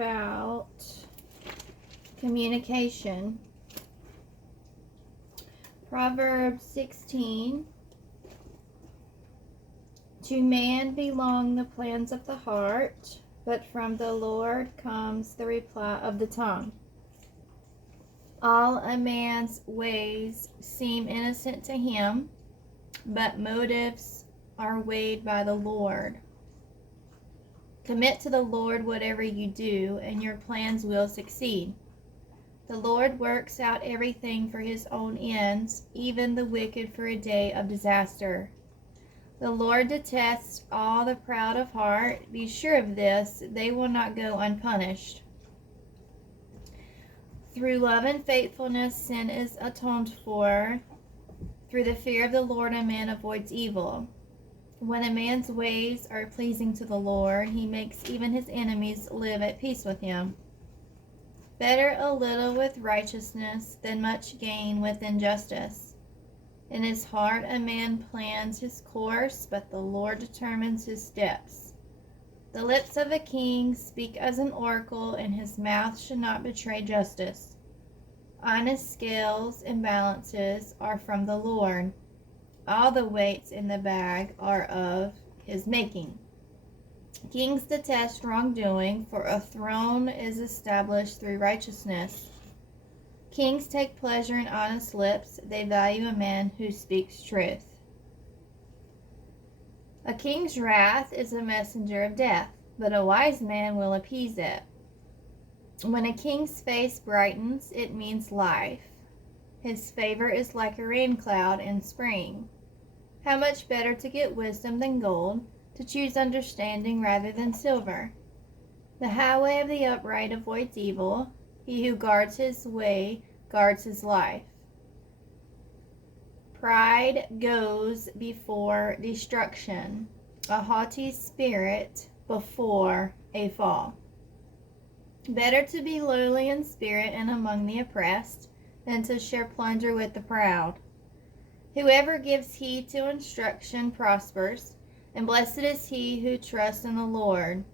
about communication. Proverbs 16. To man belong the plans of the heart, but from the Lord comes the reply of the tongue. All a man's ways seem innocent to him, but motives are weighed by the Lord. Commit to the Lord whatever you do, and your plans will succeed. The Lord works out everything for his own ends, even the wicked for a day of disaster. The Lord detests all the proud of heart. Be sure of this, they will not go unpunished. Through love and faithfulness, sin is atoned for. Through the fear of the Lord, a man avoids evil. When a man's ways are pleasing to the Lord, he makes even his enemies live at peace with him. Better a little with righteousness than much gain with injustice. In his heart a man plans his course, but the Lord determines his steps. The lips of a king speak as an oracle, and his mouth should not betray justice. Honest scales and balances are from the Lord. All the weights in the bag are of his making. Kings detest wrongdoing, for a throne is established through righteousness. Kings take pleasure in honest lips. They value a man who speaks truth. A king's wrath is a messenger of death, but a wise man will appease it. When a king's face brightens, it means life. His favor is like a rain cloud in spring. How much better to get wisdom than gold, to choose understanding rather than silver. The highway of the upright avoids evil. He who guards his way guards his life. Pride goes before destruction, a haughty spirit before a fall. Better to be lowly in spirit and among the oppressed than to share plunder with the proud. Whoever gives heed to instruction prospers, and blessed is he who trusts in the Lord.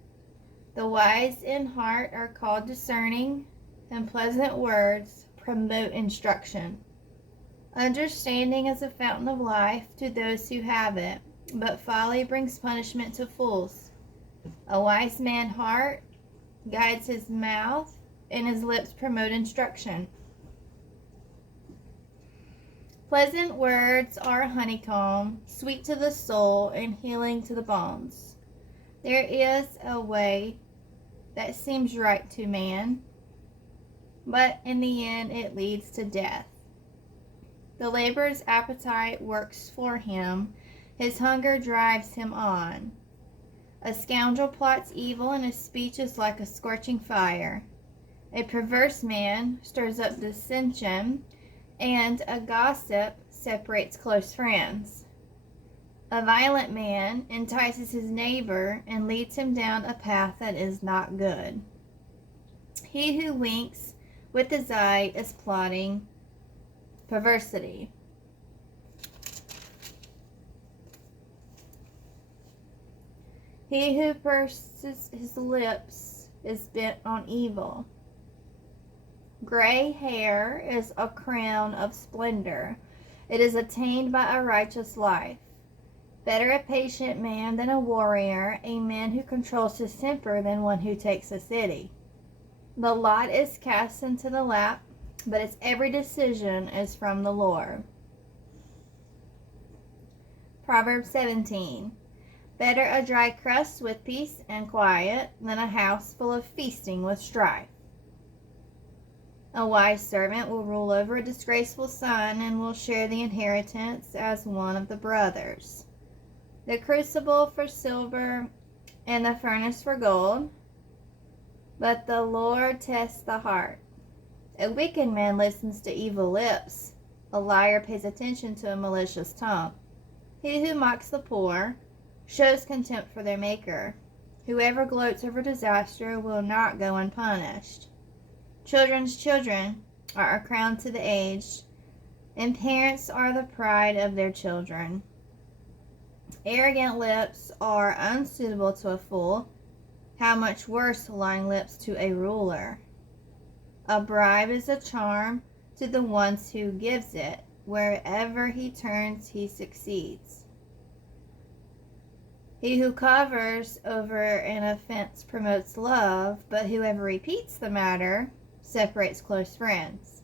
The wise in heart are called discerning, and pleasant words promote instruction. Understanding is a fountain of life to those who have it, but folly brings punishment to fools. A wise man's heart guides his mouth, and his lips promote instruction. Pleasant words are a honeycomb, sweet to the soul and healing to the bones. There is a way that seems right to man, but in the end it leads to death. The laborer's appetite works for him, his hunger drives him on. A scoundrel plots evil, and his speech is like a scorching fire. A perverse man stirs up dissension, and a gossip separates close friends. A violent man entices his neighbor and leads him down a path that is not good. He who winks with his eye is plotting perversity. He who purses his lips is bent on evil. Gray hair is a crown of splendor. It is attained by a righteous life. Better a patient man than a warrior, a man who controls his temper than one who takes a city. The lot is cast into the lap, but its every decision is from the Lord. Proverbs 17. Better a dry crust with peace and quiet than a house full of feasting with strife. A wise servant will rule over a disgraceful son and will share the inheritance as one of the brothers. The crucible for silver and the furnace for gold, but the Lord tests the heart. A wicked man listens to evil lips. A liar pays attention to a malicious tongue. He who mocks the poor shows contempt for their maker. Whoever gloats over disaster will not go unpunished. Children's children are a crown to the aged, and parents are the pride of their children. Arrogant lips are unsuitable to a fool, How much worse lying lips to a ruler. A bribe is a charm to the ones who gives it. Wherever he turns, he succeeds. He who covers over an offense promotes love, but whoever repeats the matter separates close friends.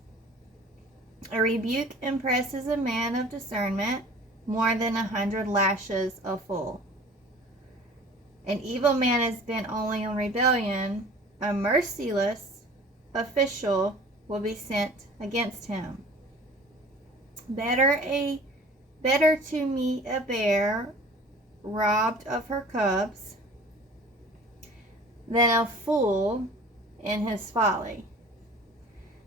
A rebuke impresses a man of discernment more than 100 lashes a fool. An evil man is bent only on rebellion. A merciless official will be sent against him. Better to meet a bear robbed of her cubs than a fool in his folly.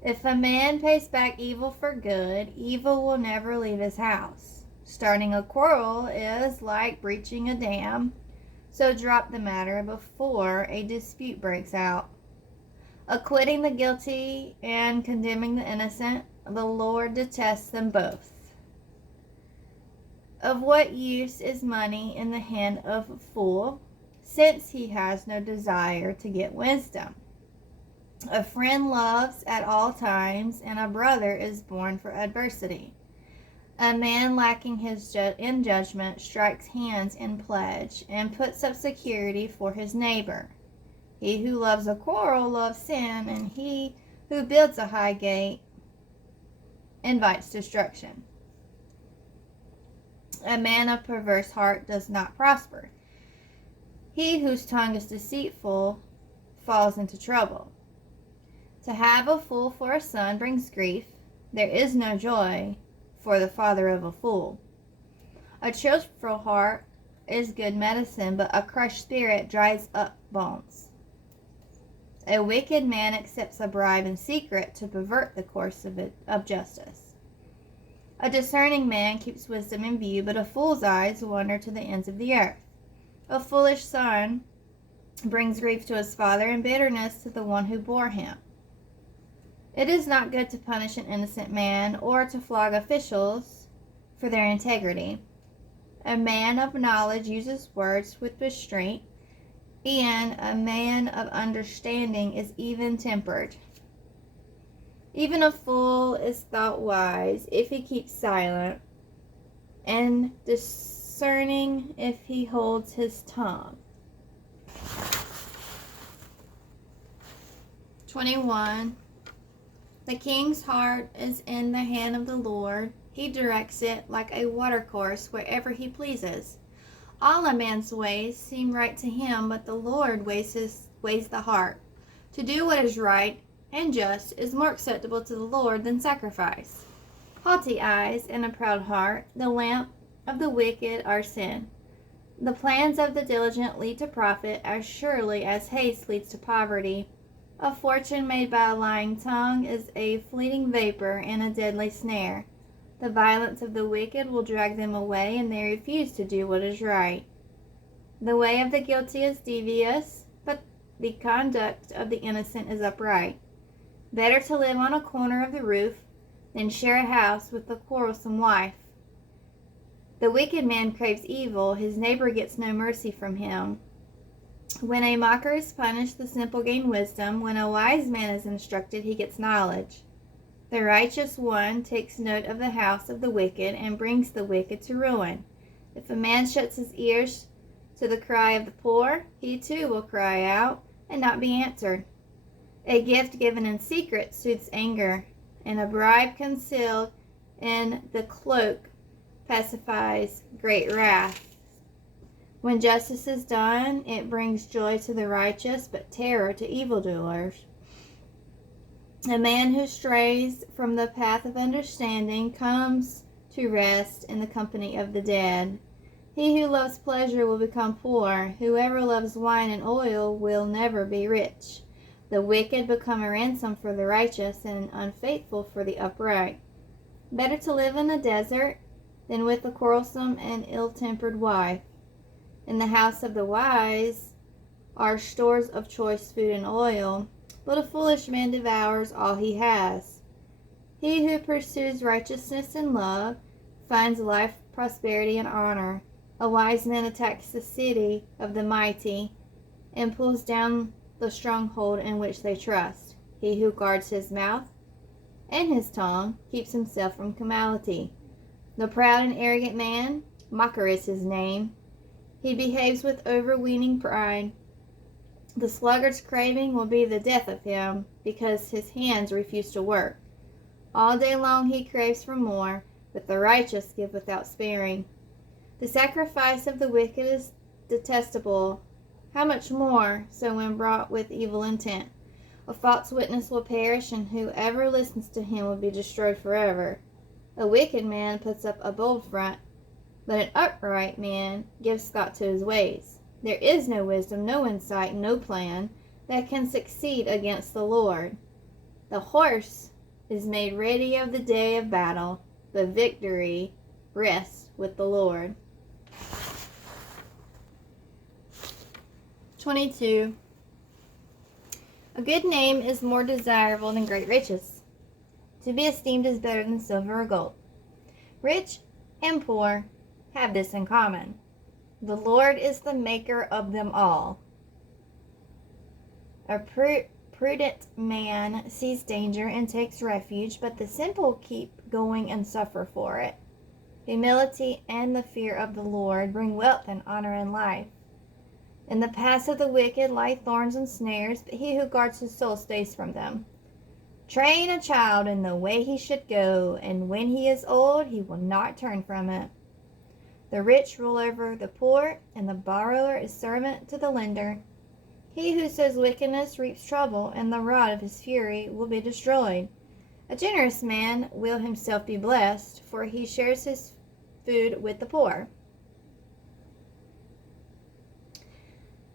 If a man pays back evil for good, evil will never leave his house. Starting a quarrel is like breaching a dam, so drop the matter before a dispute breaks out. Acquitting the guilty and condemning the innocent, the Lord detests them both. Of what use is money in the hand of a fool, since he has no desire to get wisdom? A friend loves at all times, and a brother is born for adversity. A man lacking in judgment strikes hands in pledge and puts up security for his neighbor. He who loves a quarrel loves sin, and he who builds a high gate invites destruction. A man of perverse heart does not prosper. He whose tongue is deceitful falls into trouble. To have a fool for a son brings grief. There is no joy for the father of a fool. A cheerful heart is good medicine, but a crushed spirit dries up bones. A wicked man accepts a bribe in secret to pervert the course of justice. A discerning man keeps wisdom in view, but a fool's eyes wander to the ends of the earth. A foolish son brings grief to his father and bitterness to the one who bore him. It is not good to punish an innocent man or to flog officials for their integrity. A man of knowledge uses words with restraint, and a man of understanding is even-tempered. Even a fool is thought wise if he keeps silent, and discerning if he holds his tongue. 21. The king's heart is in the hand of the Lord. He directs it like a watercourse wherever he pleases. All a man's ways seem right to him, but the Lord weighs the heart. To do what is right and just is more acceptable to the Lord than sacrifice. Haughty eyes and a proud heart, the lamp of the wicked are sin. The plans of the diligent lead to profit as surely as haste leads to poverty. A fortune made by a lying tongue is a fleeting vapor and a deadly snare. The violence of the wicked will drag them away, and they refuse to do what is right. The way of the guilty is devious, but the conduct of the innocent is upright. Better to live on a corner of the roof than share a house with a quarrelsome wife. The wicked man craves evil, his neighbor gets no mercy from him. When a mocker is punished, the simple gain wisdom. When a wise man is instructed, he gets knowledge. The righteous one takes note of the house of the wicked and brings the wicked to ruin. If a man shuts his ears to the cry of the poor, he too will cry out and not be answered. A gift given in secret soothes anger, and a bribe concealed in the cloak pacifies great wrath. When justice is done, it brings joy to the righteous, but terror to evildoers. A man who strays from the path of understanding comes to rest in the company of the dead. He who loves pleasure will become poor. Whoever loves wine and oil will never be rich. The wicked become a ransom for the righteous, and unfaithful for the upright. Better to live in a desert than with a quarrelsome and ill-tempered wife. In the house of the wise are stores of choice food and oil, but a foolish man devours all he has. He who pursues righteousness and love finds life, prosperity, and honor. A wise man attacks the city of the mighty and pulls down the stronghold in which they trust. He who guards his mouth and his tongue keeps himself from calamity. The proud and arrogant man, mocker is his name. He behaves with overweening pride. The sluggard's craving will be the death of him, because his hands refuse to work. All day long he craves for more, but the righteous give without sparing. The sacrifice of the wicked is detestable. How much more so when brought with evil intent? A false witness will perish, and whoever listens to him will be destroyed forever. A wicked man puts up a bold front, but an upright man gives thought to his ways. There is no wisdom, no insight, no plan that can succeed against the Lord. The horse is made ready of the day of battle, but victory rests with the Lord. 22. A good name is more desirable than great riches. To be esteemed is better than silver or gold. Rich and poor have this in common: the Lord is the maker of them all. A prudent man sees danger and takes refuge, but the simple keep going and suffer for it. Humility and the fear of the Lord bring wealth and honor and life. In the paths of the wicked lie thorns and snares, but he who guards his soul stays from them. Train a child in the way he should go, and when he is old, he will not turn from it. The rich rule over the poor, and the borrower is servant to the lender. He who sows wickedness reaps trouble, and the rod of his fury will be destroyed. A generous man will himself be blessed, for he shares his food with the poor.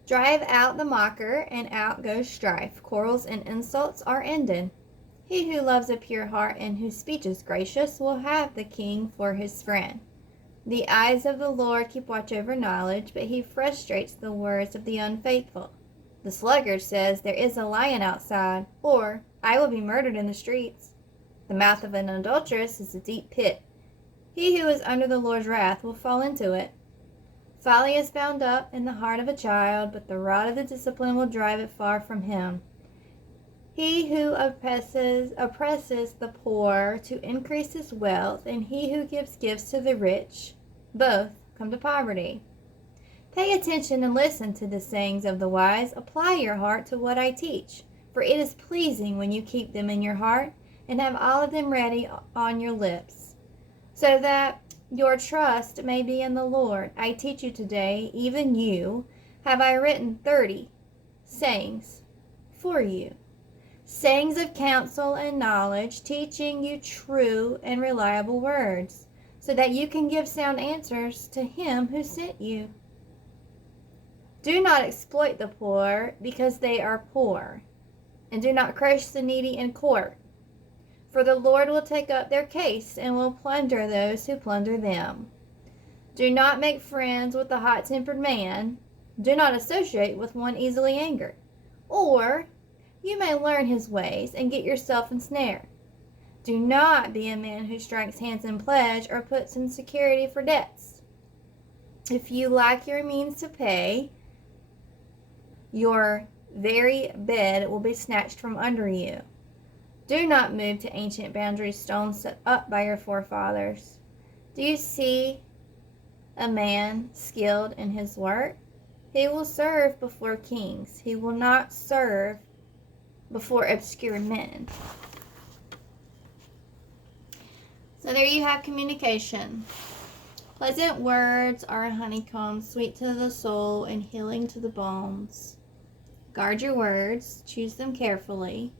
Drive out the mocker, and out goes strife. Quarrels and insults are ended. He who loves a pure heart and whose speech is gracious will have the king for his friend. The eyes of the Lord keep watch over knowledge, but he frustrates the words of the unfaithful. The sluggard says, "There is a lion outside," or "I will be murdered in the streets." The mouth of an adulteress is a deep pit. He who is under the Lord's wrath will fall into it. Folly is bound up in the heart of a child, but the rod of the discipline will drive it far from him. He who oppresses the poor to increase his wealth, and he who gives gifts to the rich, both come to poverty. Pay attention and listen to the sayings of the wise. Apply your heart to what I teach, for it is pleasing when you keep them in your heart and have all of them ready on your lips, so that your trust may be in the Lord. I teach you today, even you, have I written 30 sayings for you. Sayings of counsel and knowledge, teaching you true and reliable words, so that you can give sound answers to him who sent you. Do not exploit the poor because they are poor, and do not crush the needy in court, for the Lord will take up their case and will plunder those who plunder them. Do not make friends with a hot-tempered man. Do not associate with one easily angered, or you may learn his ways and get yourself ensnared. Do not be a man who strikes hands in pledge or puts in security for debts. If you lack your means to pay, your very bed will be snatched from under you. Do not move to ancient boundary stones set up by your forefathers. Do you see a man skilled in his work? He will serve before kings. He will not serve before obscure men. So there you have communication. Pleasant words are a honeycomb, sweet to the soul and healing to the bones. Guard your words, choose them carefully,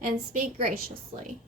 and speak graciously.